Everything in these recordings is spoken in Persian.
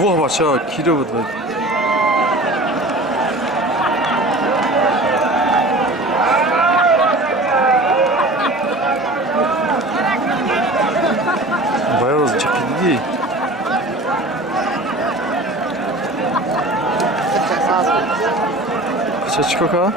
Voh bachcha, kiro bud. Bayağı uzun çekildi. Kaça ka?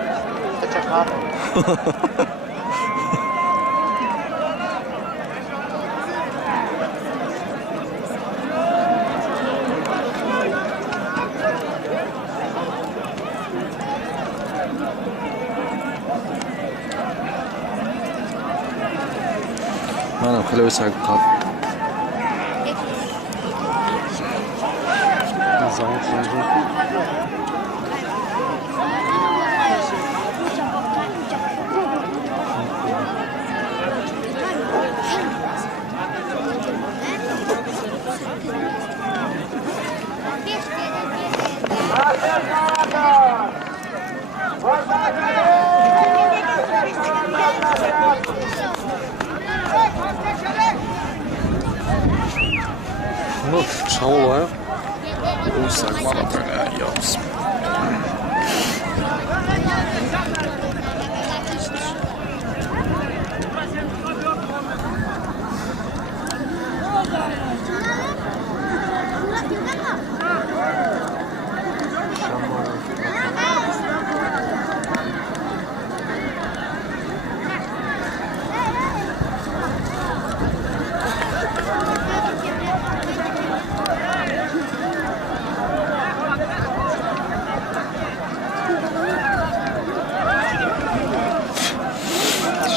Mana qilib saqlab. Ну, шалва. Усак мама такая, ёпс.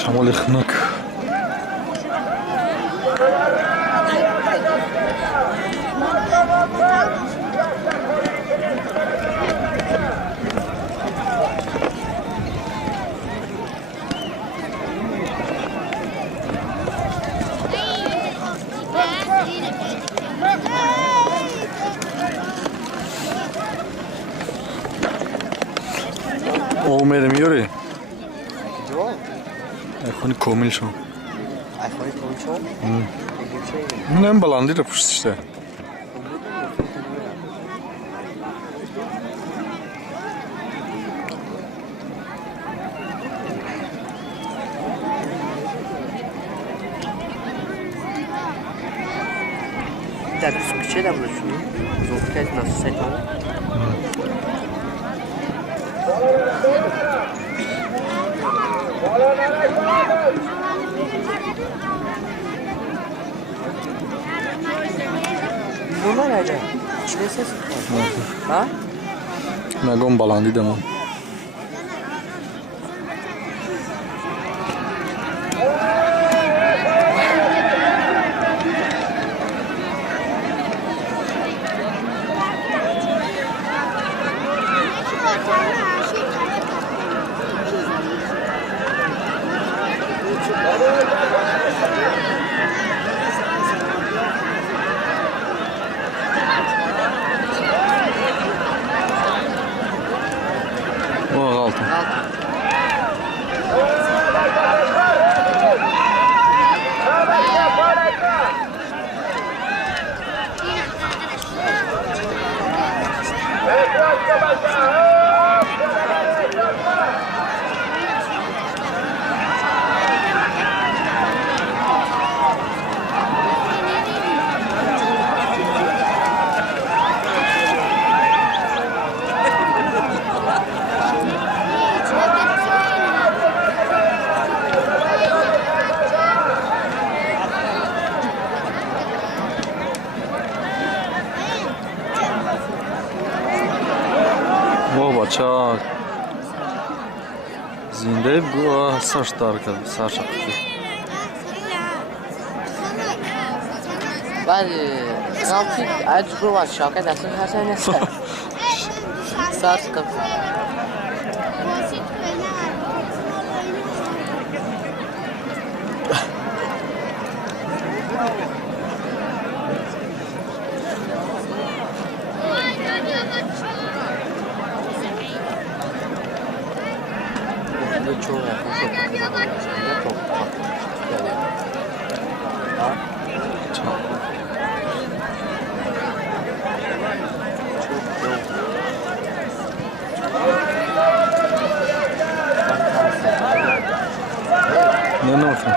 Шамоли хнак. Олмедем Юрий. Айфони комил шо. Айфони комил шо? Нем баланди да пушт işte. T'as vu ce que c'est là, monsieur? Ils ont peut-être 7 ans. Bunlar öyle. İçine ses var. Ha? Nagom balandi da man. Bachcha zinde bu saçlar kaldı, saçlar. Bari sanki acı var şaka dersin her şey neyse. Saç kapı. çoğu yakın sokaklarında çok farklı. Yani, Nenofim.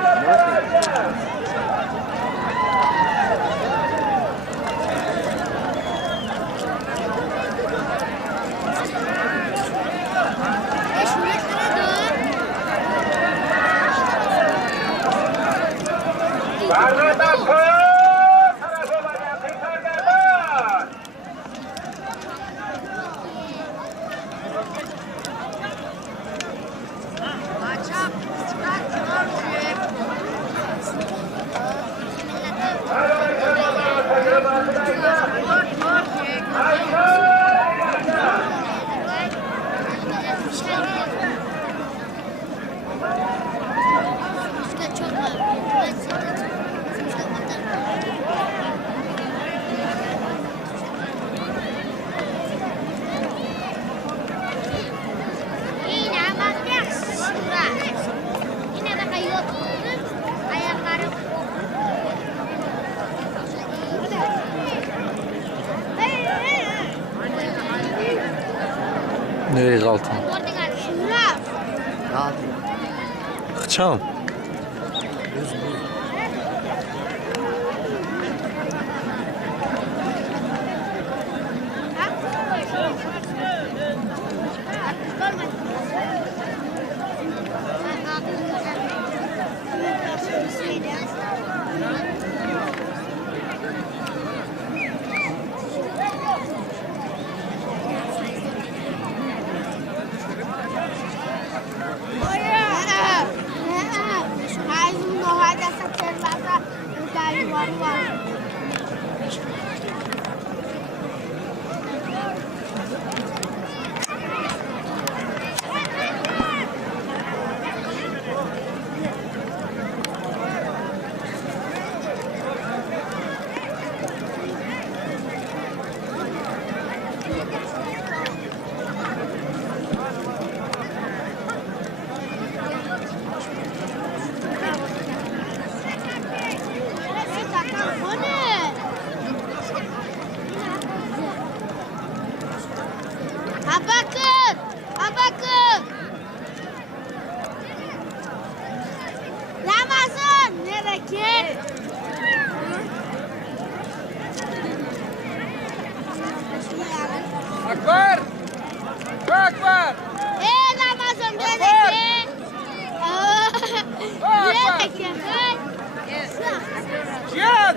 Nereye kaldın? Xıçam. Akbar! Akbar! Ramazan nerede? Nerede? Cihan!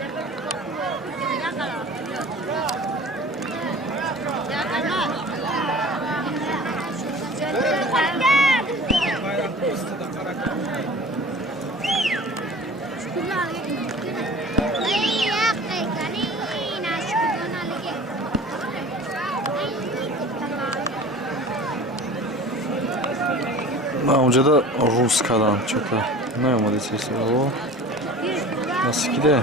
Onca da Ruskadan çok da. Ne olmadı sesi o? Nasıl ki de?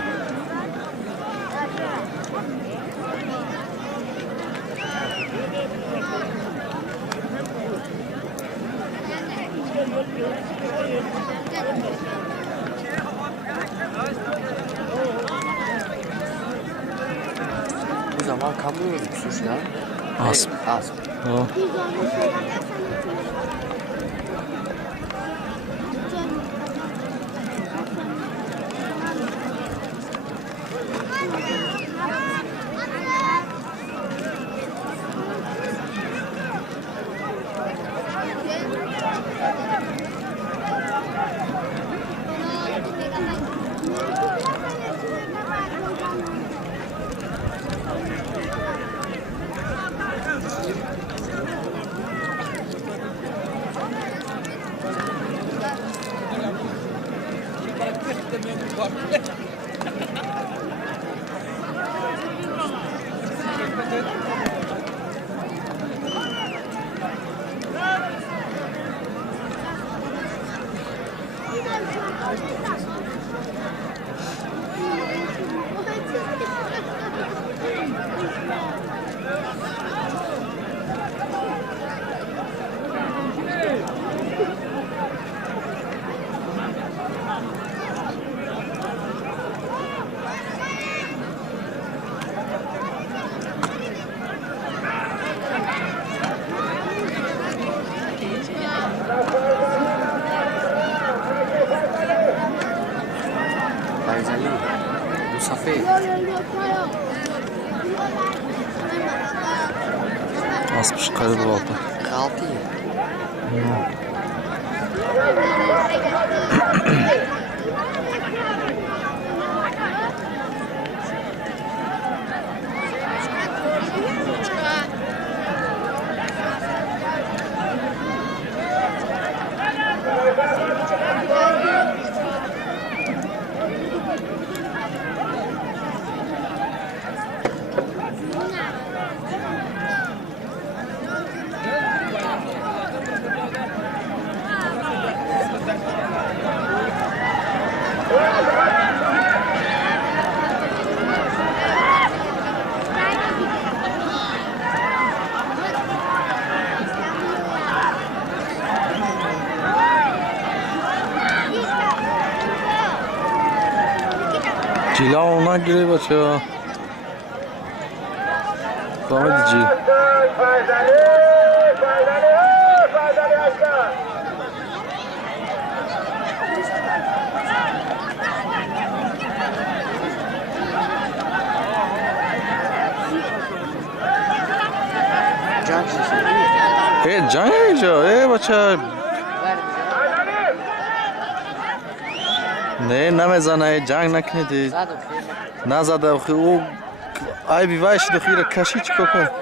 Bu zaman kamyon sus ya. Az. Az. O. Fayzali. Bu safed. Asmış qarı bo'ldi. 46 yil. Cila ona göre bача. Devam edici. Can şişesi. Can yiyeceğim. Bача. Ne mezane can naknedi. Zaten Nazada o ay bir vay şimdi khire kaşiç koka.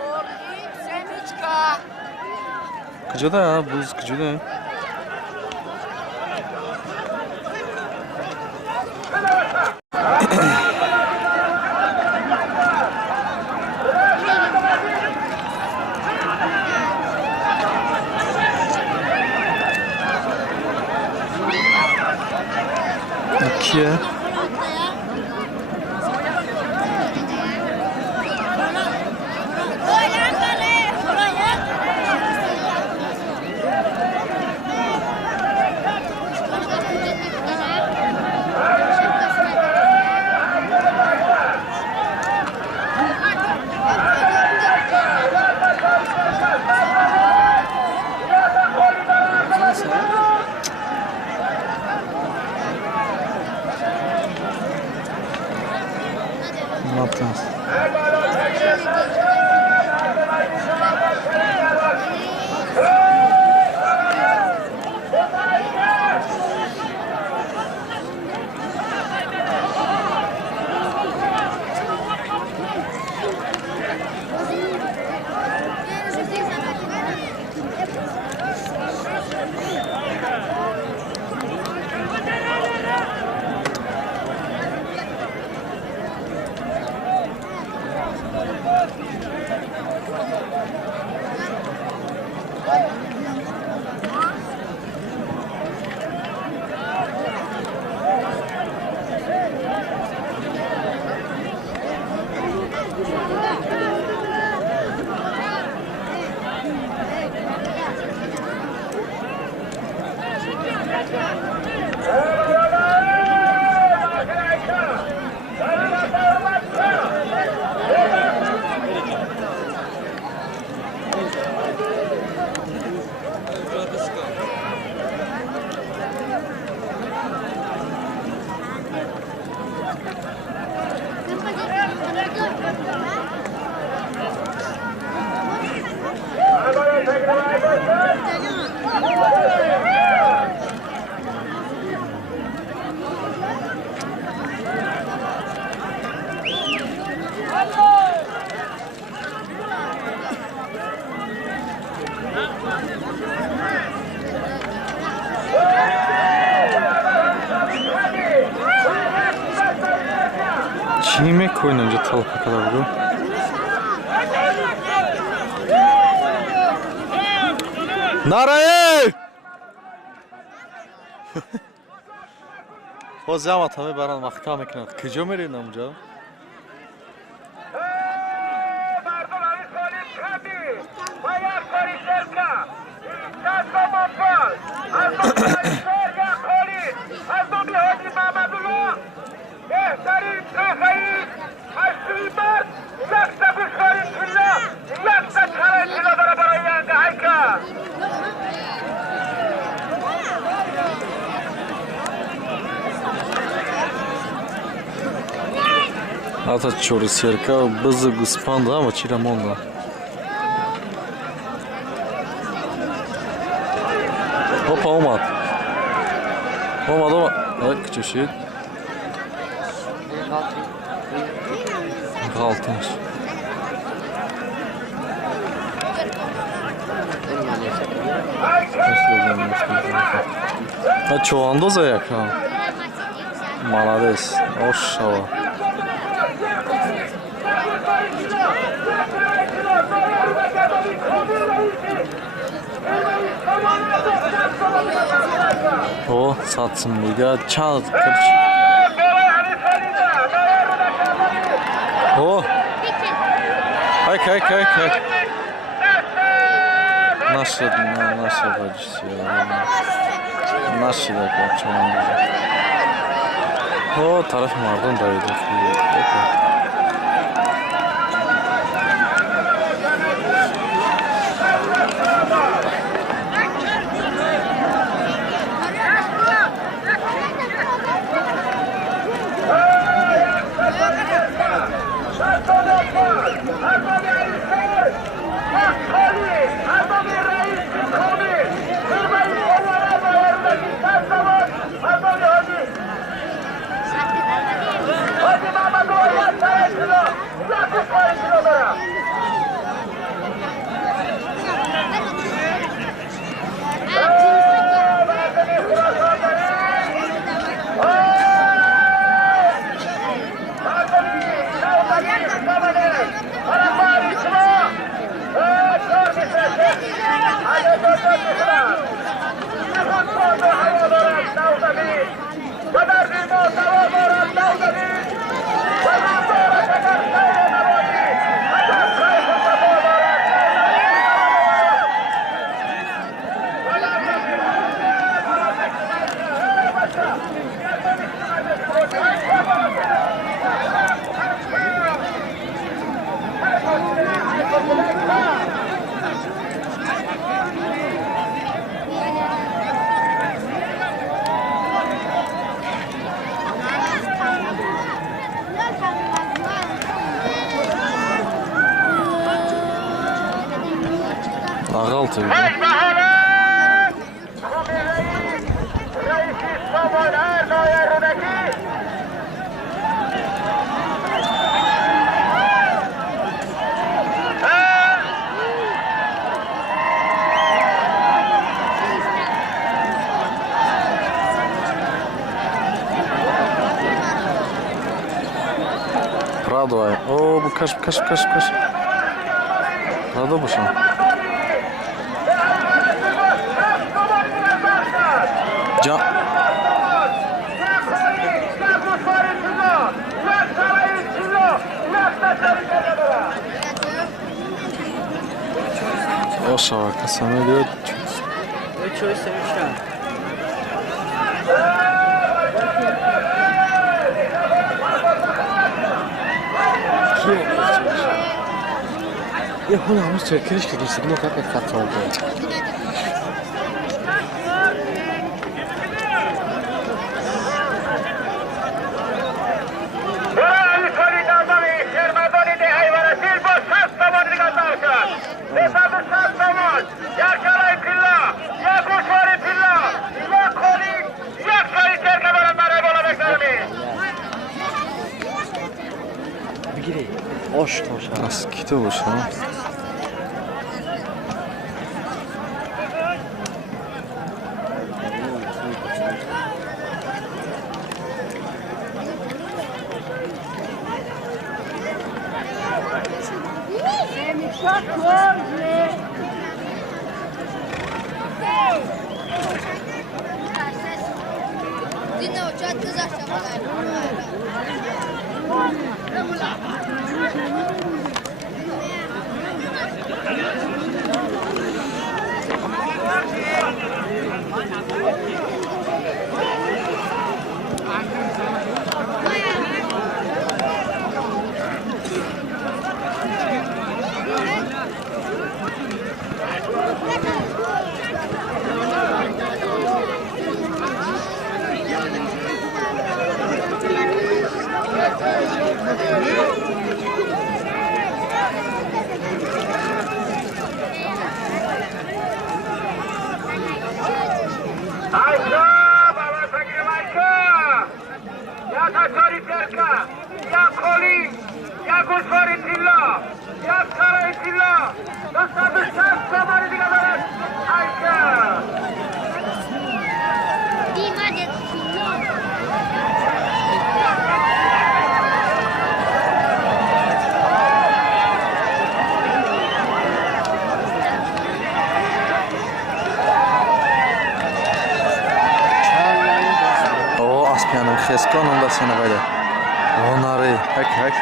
Kıcıda buz kıcıda. İkiye. Ne yaptınız? Yemek oynayınca talpa kadar bu. Narayı! Hozama tabi baran vakta mekna. Kıcı mı reyna muca? Это чурсерка, бызы гуспан, да, вот чирамонда. Опа, Умат. Умат. Так, чуть-чуть. Галтынш. А чё, он доза яка? Молодец. Ошава. О, сатсın liga. Çal kırç. О. Кай. Наши почти. Наши да чон. О, тарaf mardan da idi. Ağaltı. Radovay. Oo, bu kaç. Rado bu şu. Can. O şavaka sana diyor. Çok sevmişim. Ya hula hamız Türkiye'ş gidiyorsun. Ne kadar katı oldu. Oş toşa. Nasıl kiti bu şu an? Aiko, baba sakire Aiko. Ya kaçori terka. Ya koli. Ya kushori tillo. Ya karay tillo. Dostlar samari digalar. Aiko. O Aspianın xeskan onda seni böyle. Onları hak.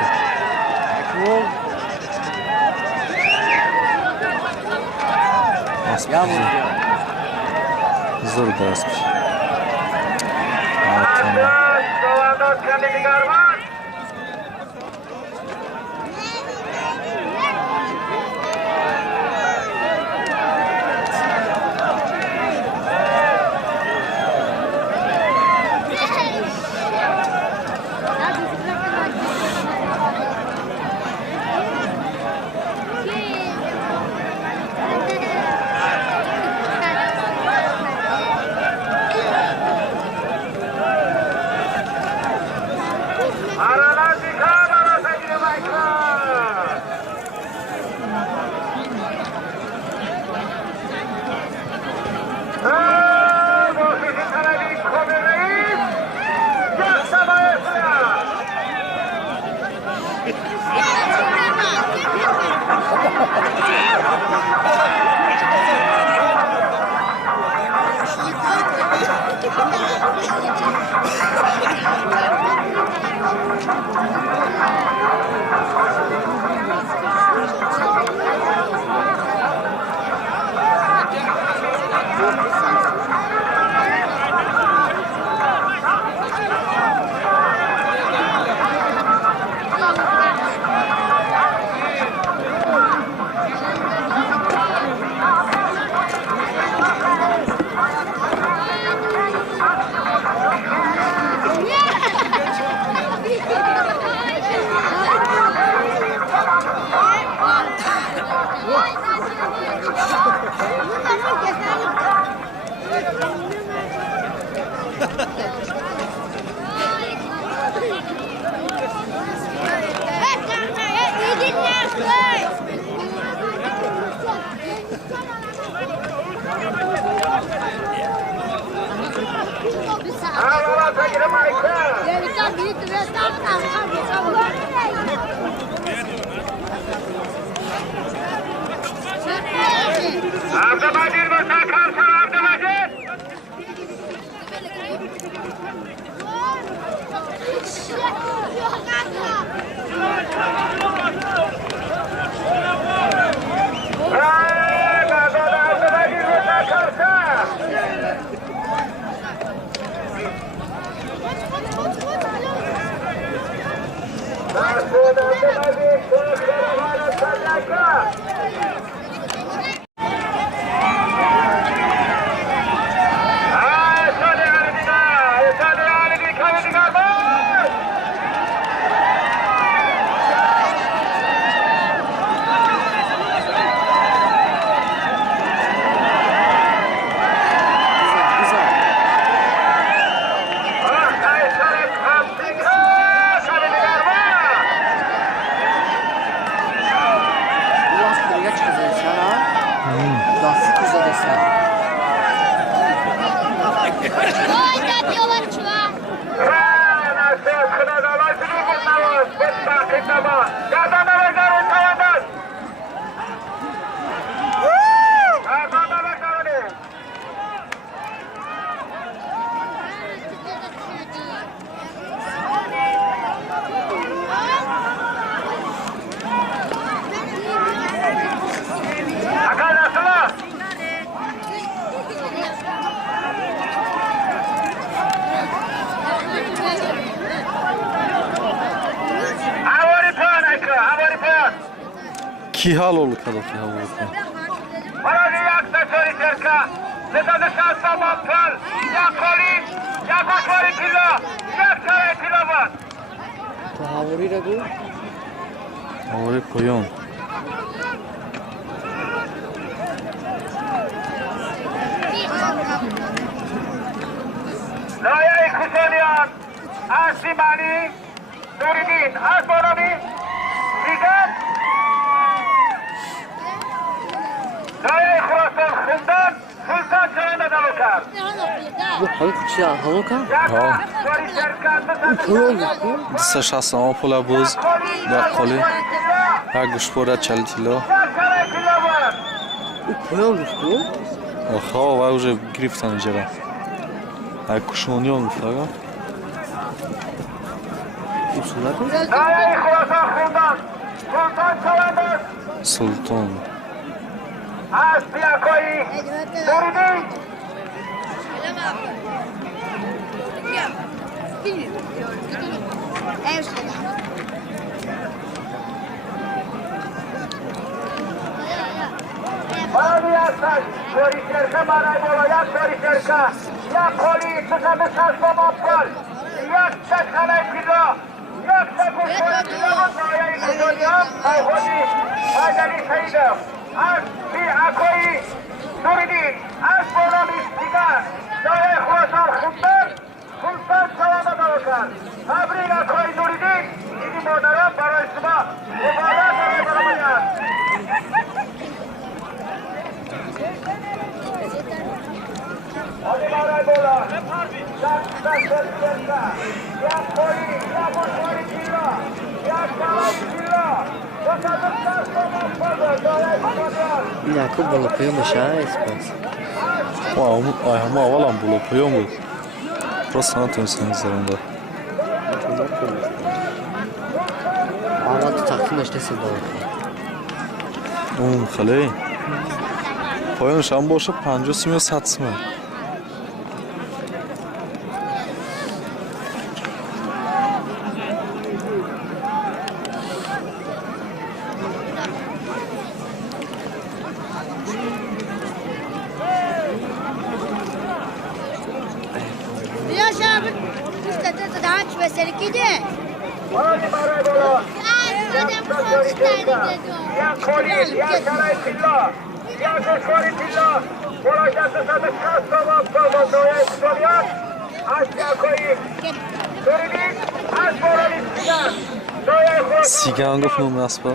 Ya Aspian bu. zor derasmış. Tamam. Soğandan kendini garman. Aralar dikkat baba sakire Aiko. Bu sizin talebi komireyiz. Yoksa bayısına. Baba sakire Aiko. Abdülkadir Musa Karsal Abdülkadir. Abdülkadir Musa Karsal. Kihal olur kadar kihal olur. Paradi yakta sori terka. Zeta dışa sabah pal. Ya koli. Ya bakvari kilo. Ya kare kilo var. Hava آوری را گو آوری پایان لایه کسانیان آسیمانی نوریدین از بانامی دیگر لایه خراسان خوندن سلطان چرانه دلو کرد بو های کچی همون کن ها سوری شرکت پول یکو دستش هست اما پولا بوز یک قالی یک گوشپوره 40 کیلو پول یکو آخه و уже گرفتن اینجا یک کشونیان گفت آقا اصولا کن لایه خراسان خوندن سلطان چرانه سلطان از پیاکایی نوریدین بانی هستن سوری شرکه برای بالا یک سوری شرکه یک قولی سوزنده شست با مفال یک تشخانه پیدا یک تکوشوری پیدا و نایه کدونی هم خیخونی فجلی سیدم از بی اکوی نوریدین از بانامی دیگر نایه خراسان خوندن سلطان سلامت دارو کرد تبریک اکوی نوریدین اینی مادرم برای شما مبارک برای برامید آنی برای بالا یک سوری شرکه یک قولی یک بانامی پیدا یک سلام پیدا این یکو بالا پیو میشه اسپاس همه اول هم بلو پایان بود просто نتونستم زدن دار اول تو تقسیم اشته سید بالا اون خیلی پایانش هم باشه 50 سیم یا 100 سیم آنی برای بالا یک سوری شرکه یک قولی یک سرای پیلا یک سوری پیلا بالا جست سد شست و مفال با نایه کدونیان از پیاکایی نوریدین از بانامی دیگر نایه خراسان سیگان گفت نوم نسبا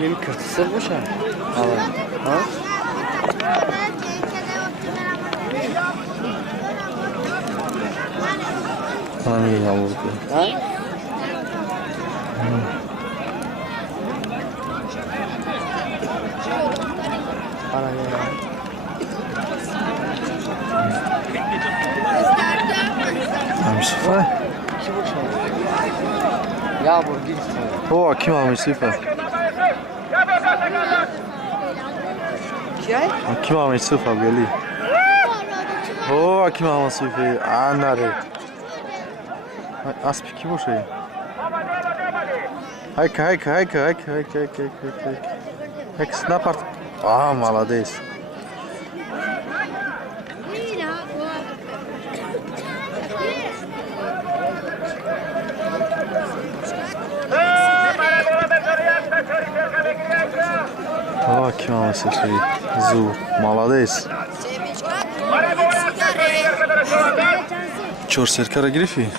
یه کرتسل باشه اول ها همین آورده ها همیشه فای یا برگیر او اکی همیشه فای چیه؟ اکی همیشه فای گلی او اکی همیشه فای آناره اسبی کی باشه هایک سناپر молодец کی مامسه زو молодец چور سرکه را گرفتی؟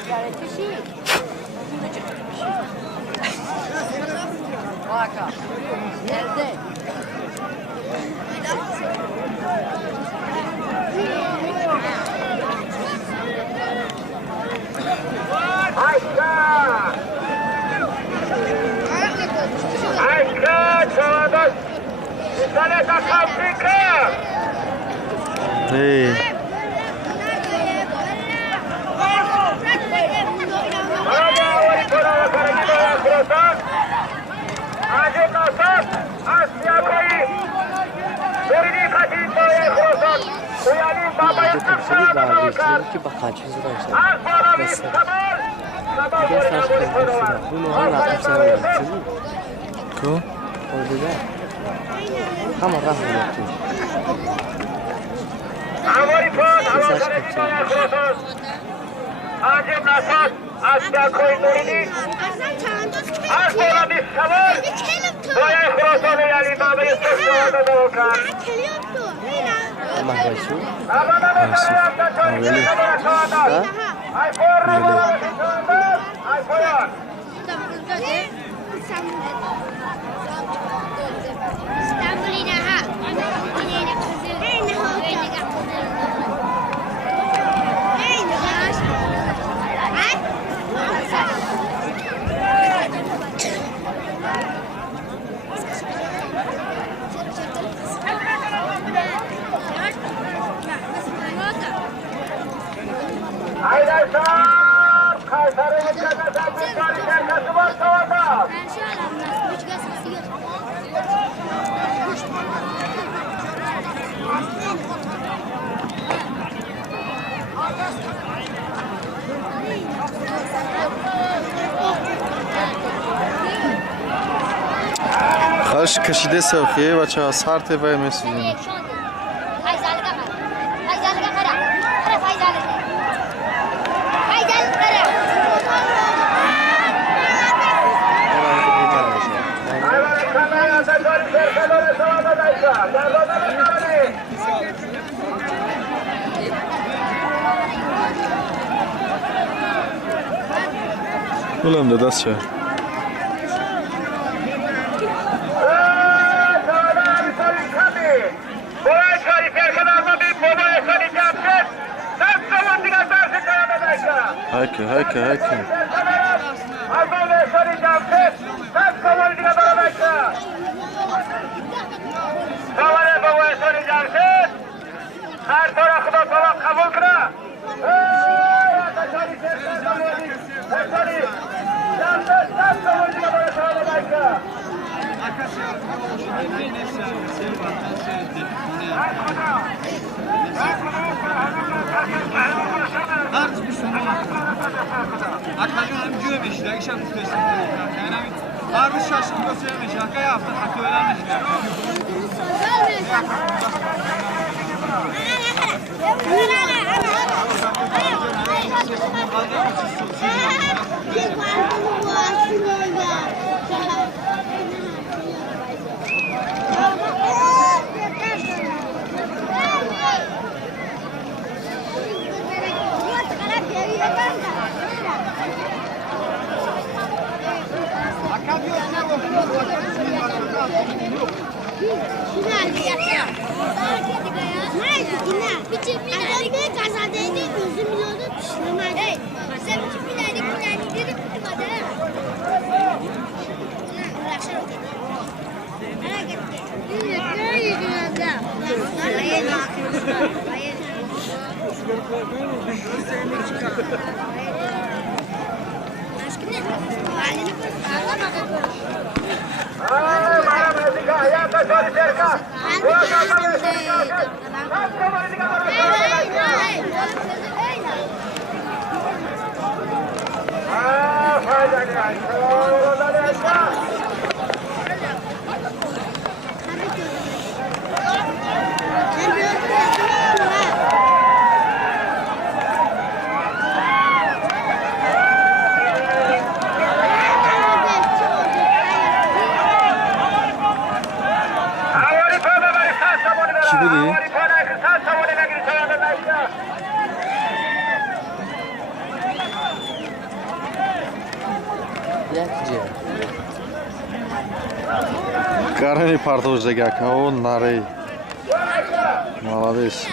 Hey. که با خاچی زدن شد دیگه سرش کنید اون ها نقب سر کو؟ خود دیگه همه راه میاد تو Amor y paz, a los Acım nasıl? Aşağı koyun neydi? Az sonra bir sabır. Dolayı kurosunu yani babayı sırtlarında da okan. Allah Resul. Amanın sarıyanda çocukları kabara çoğadan. Ay porra bana çoğadan. Ay koyun. Haydaysar, Kayseri'nin cenneten bir tane şarkısı var tavada. خواهش کشیده سوخیه بچه ها سرت و میسوزیم Hayvanın kanayanda dört serkelere tavadaysa. Yardım edin. اولم ده دست شد هکه هر طور خدا طلاق قبول کنه Akşam hem güvemiş, akşam üstüne. Yani harbi şaşkın göstermiş, hakaya hafta hakkı öğrenmiş. Ki budi? Карани партовжага као нарей. Молодец.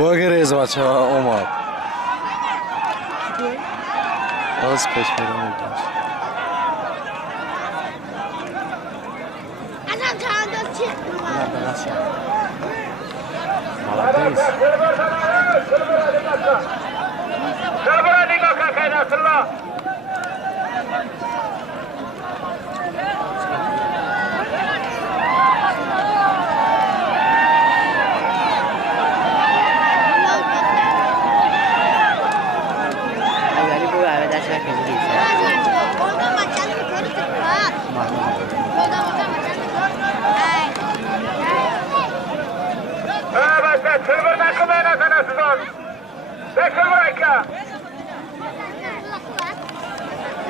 Богерез бача омад. Az peş veremem. Adam çağırdı çıktı. Haladayız. Silvera nigah kakay Nasrullah. ولی بو عوض از شرک میگی Evet, Silver takımı nasılsınız? Ve Silver Eka.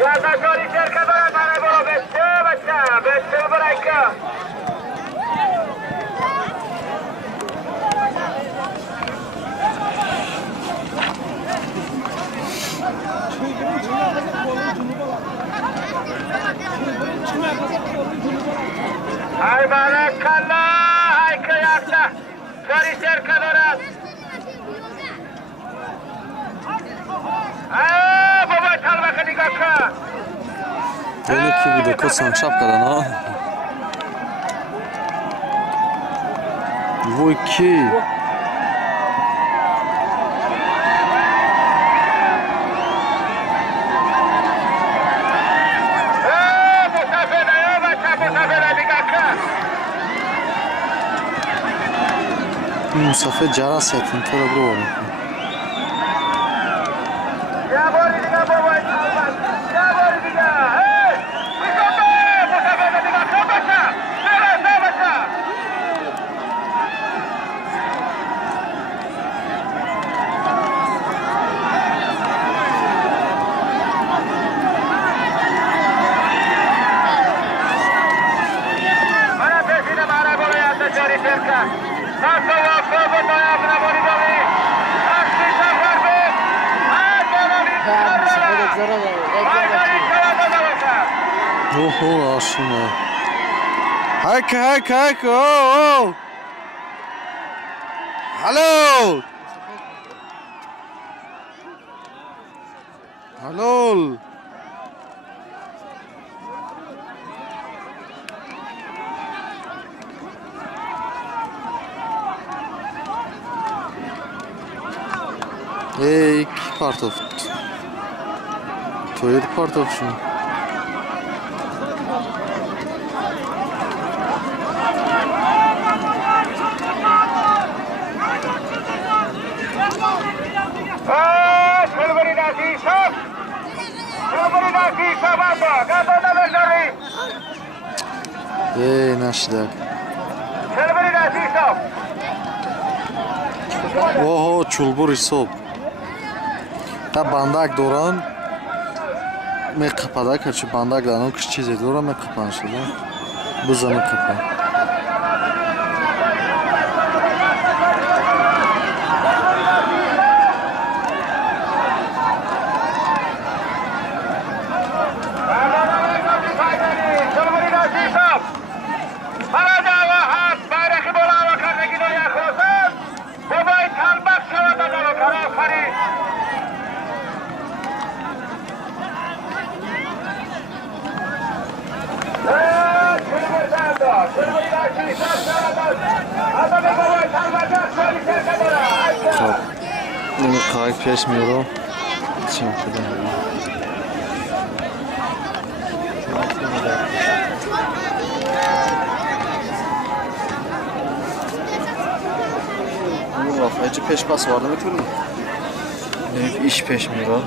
Ya da Jory Serka bana bana bolo beste basta, ve Silver Eka. Ay barakallah, ay kıyakta. Jory Serka dorat. Baba çalma kıdikaka. Böyle ki bir de kosan şapkadan ha. Bu iki. Musafe cara setin tara bro. Ya bori diga baba çalma. Ya bori diga. Hey! Musafe diga kabaça. Nere kabaça. Bana pesine mara bolo yaptı Jory Serka. Nasıl yaptı bu ayağına boli boli. Nasıl safardı. خودت زرا Oho aşına. Hak. Oh. Hello. Hello. İki kartof. Toyed kartof şunu. Silveri Nasisov. Silveri Nasisov abba. Gato da Jory. Naşida. Silveri Nasisov. Oho çulbur isob. Ta bandak doran. Me kapada kaçı bandak lan kış çize doran me kapan şöyle. Bu zaman kapan. Silveri Nasisov. Harada ve hak bayraki bola vakarda gidiyor yaklaşan. Babayı çalmak şurada da vakar. Aferin. Top. Bunu kayıp geçmiyor o. Çankıdan. Bu lafayıcı peşpas vardı mı türlü? Ne iş peşmiyor o.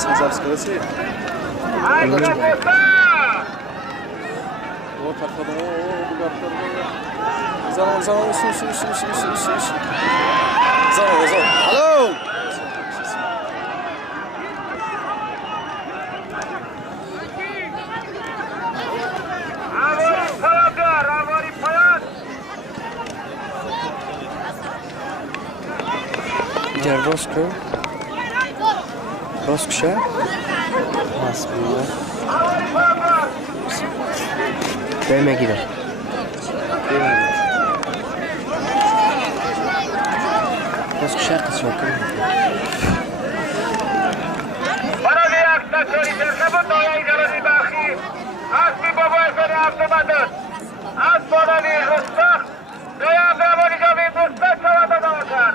Сензавская. Вот аркадан Заман. Алло. Rosko. Roskşa. Nasıl? Deme gider. Roskşa kısmı. Bana bir akta söyleyeceğim. Bu dolayı geleni bahi. Az bir baba efendim avtomatın. Az bana bir usta. Doya bravo bir usta çalada da bakar.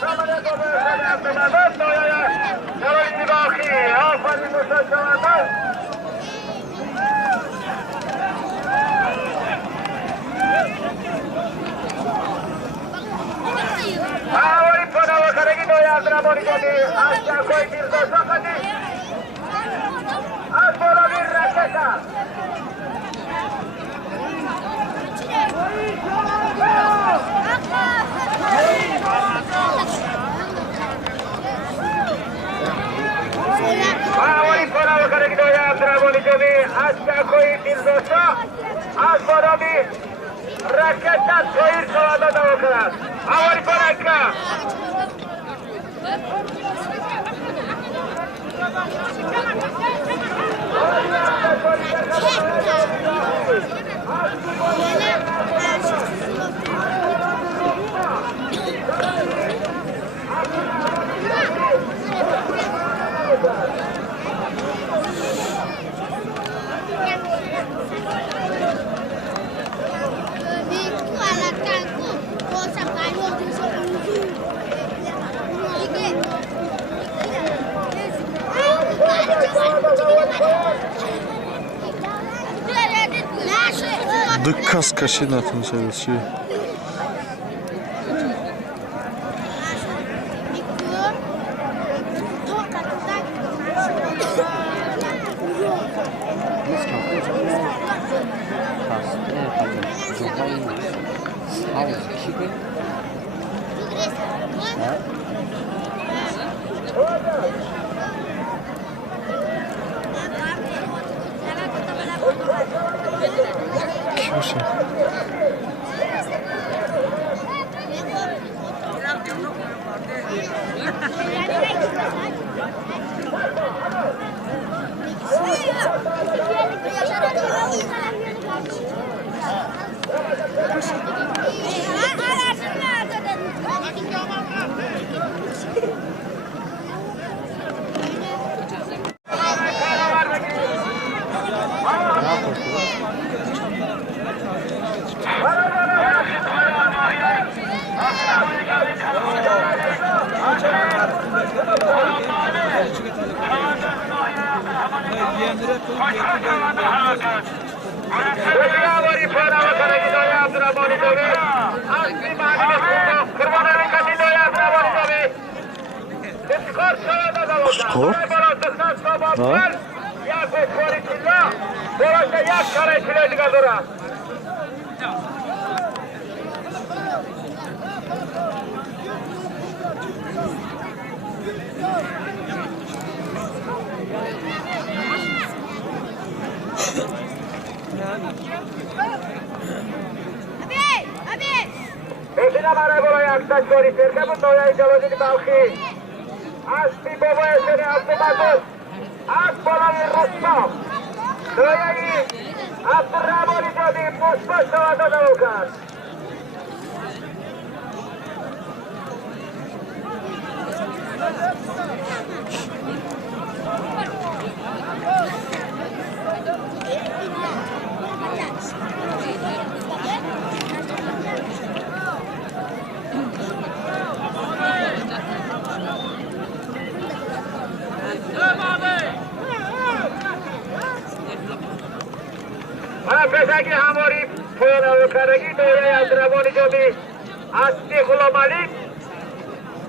Samana baba efendim avtomatın. Doya geleni bahi. Aferin usta çalada. Ahora para bajar aquí no hay otra bonita hasta cualquier cosa aquí. Haz por la birra Ahora para bajar aquí no hay otra bonita hasta cualquier cosa. Haz por la birra koyir salada da bajar. Ahora para acá. Дыкас кашинатын söylesi. Kimsin? Skor? Ha? Eşine bana buraya yaktaş polisler ki bu doya ideolojik balki. Az bir baba eseni attımadın. Az bana bir Rustam. Doyayı Abdurrahman İcadi Muspa Şavada da okar. Karagi doya Abdurrahman Jobi Asli Ghulam Ali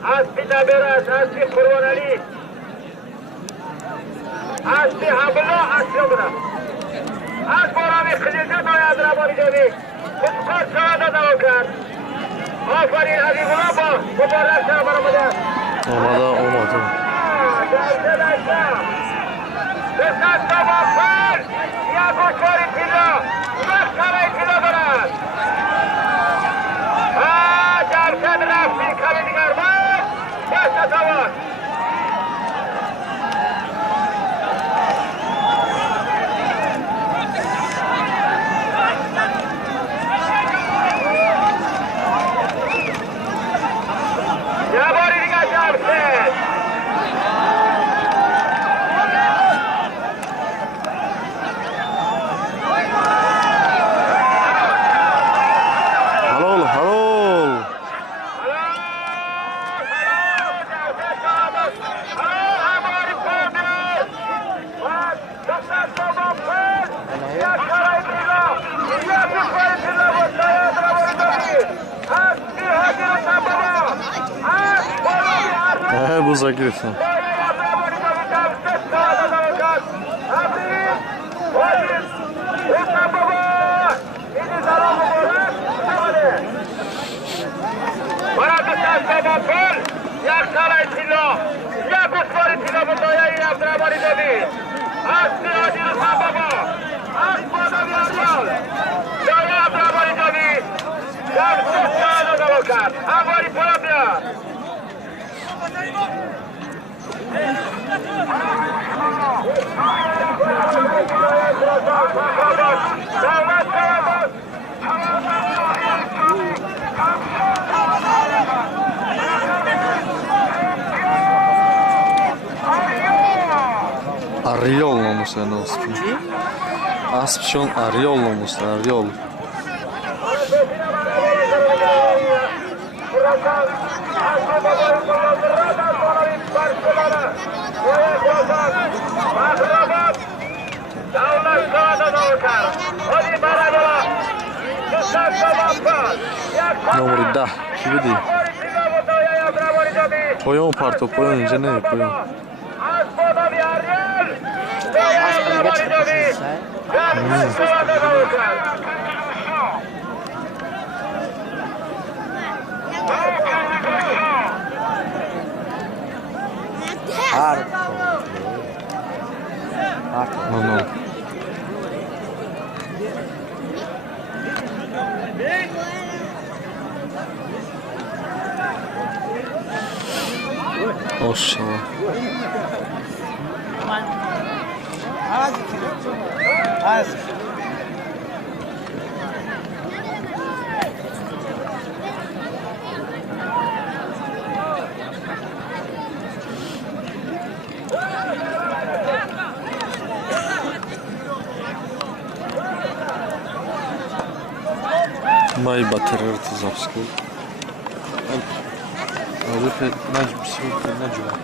Asli Naberas Asli Qurban Ali Asli Habla Asli Obra Az Borami Khilizda doya Abdurrahman Jobi Kutkar Sağda Davukar Aferin Habibullah bu Mübarek Şahbaramadan olmadı. Desant Tabafar Ya Koçvari Pilo Maskaray Pilo Barat Jarkad Rafi Kalidigar var Yaşa Tavar Ya Bori Diga Jarkad Halol. Bu Zagir'sin. Jak Salaj Pilo, jak Koçvari Pilo bu doya Abdurrahman Jobi Asli Hacı Rıza Baba Asbada Viyarmal Doya Abdurrahman Jobi Jak Sağda Davukar Abari Polabya Davlat Kayabaz Ariol olmuş yani aspın. Aspşon Ariol olmuş, Ariol. Numara 10 gibi değil. Koyun parto, koyun önce ne koyun? No. Oşşava. Maj batırır tuzapsku. Abi mecbur ne cevap?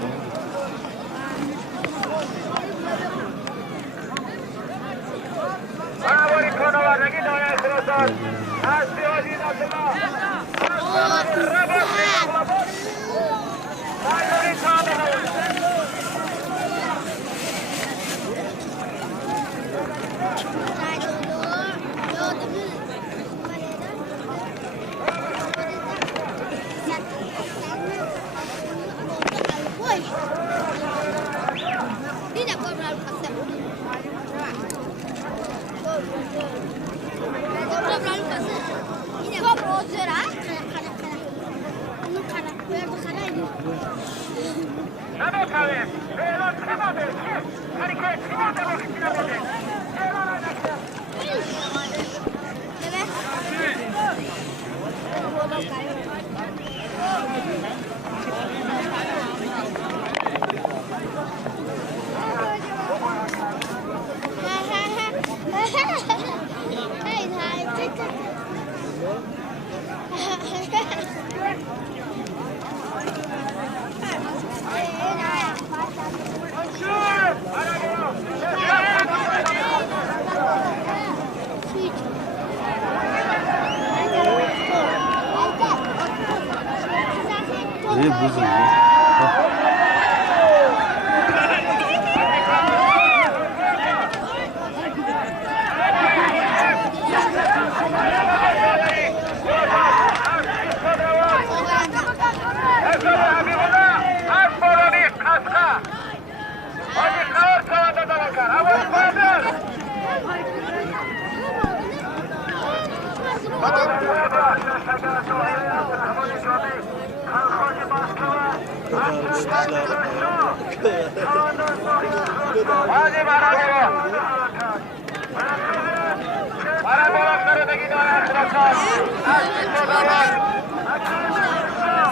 بازی بزرگی.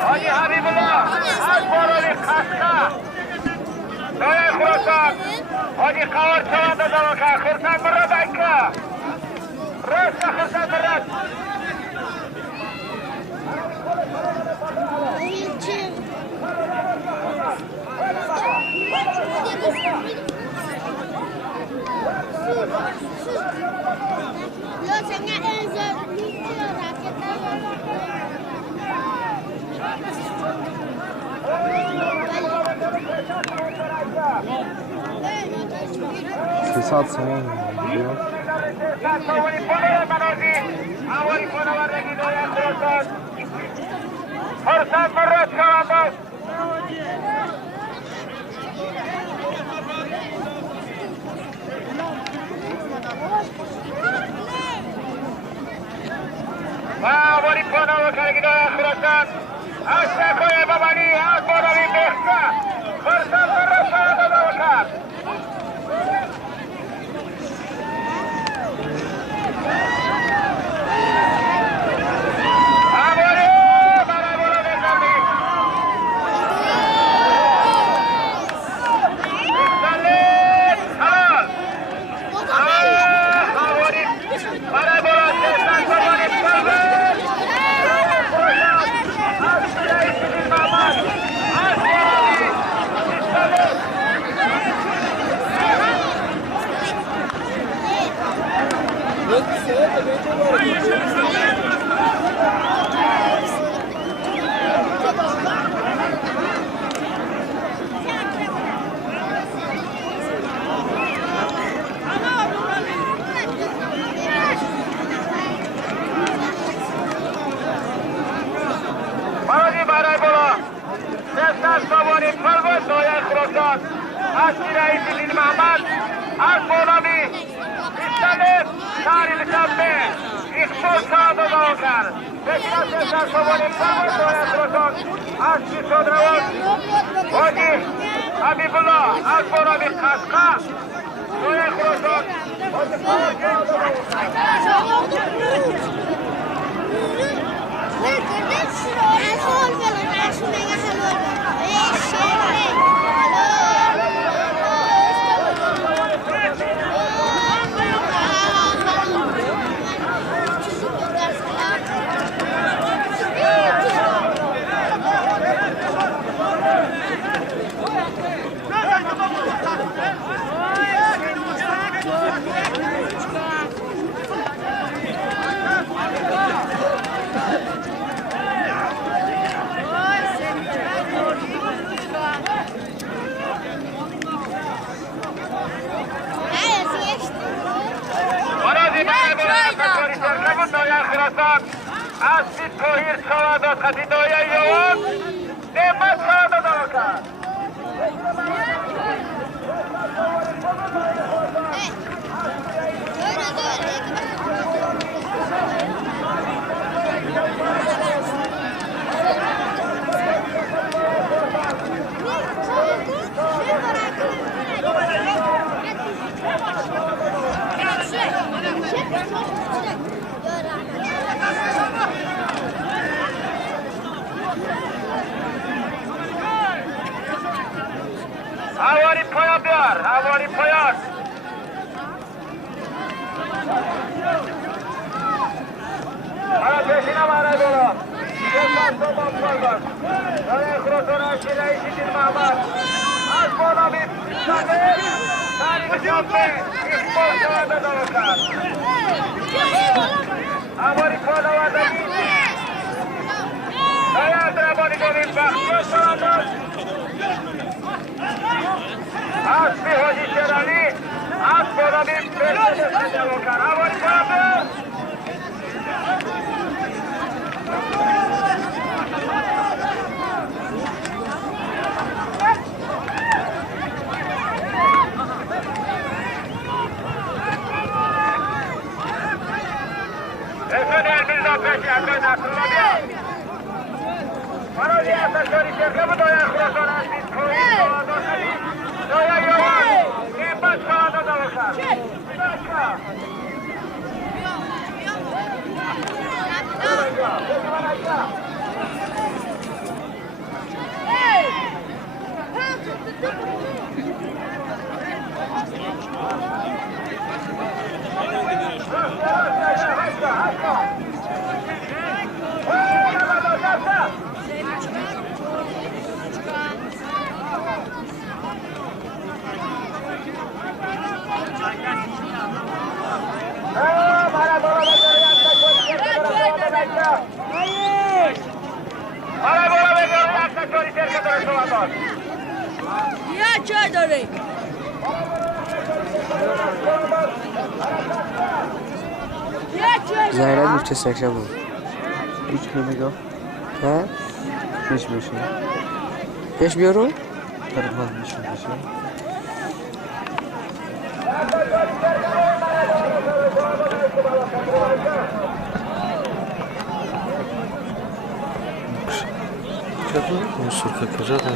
Hadi Habibullah, az boroli kaska. Doya Khurasan, hadi kawar çavada davaka, Khurasan mırad ayka. Rasta Khurasan mırad. Sesat zaman diyor. Khurasan mırad çavada. واری پانا و کرگیدو خراسان اشتا کوی بابانی از بانوی بخشا خراسان برشان دادا وکر آواری برای بولو بزنی بزنید حلال آواری برای بولو سیستان بابانی بزنید از رئیس دین محمد از مولامی استالف تاریل کبه اخبار ساده داوکر بشکست از سوانی فرمان دویت رسان از شیشود روان حاجی حبیبالله از مولامی قسقه دویت رسان حاجی از بید توهیر شوادات خطی دویه یوان نمت شوادات دوکر Havali paya biar, havali paya. Ara peşine var bola. Geçen zaman var. Oraya kurotuna şireyi sitin Mahmut. Az bola bir sadır. Tarih yapma. İspor şahada da bakar. Havali paya var da gitti. Oraya drabani ببین بخشی سوادان اسبی حاجی شرانی اسب رو ببین برسه سنده بکن اولی بابر پیشی اکای نصرالله بیا برای دیگه سشاری شرکه بود دویا خورسان هستید کوئی سوادان ندید دویا یوان این بس سوادان دوکن یا چای داری؟ Zahra müfte sekşe bu. 3 kilometre. Ha? 5 5. 5 biyorum. Tarafından 5 5. Bunu sokak kocak mı?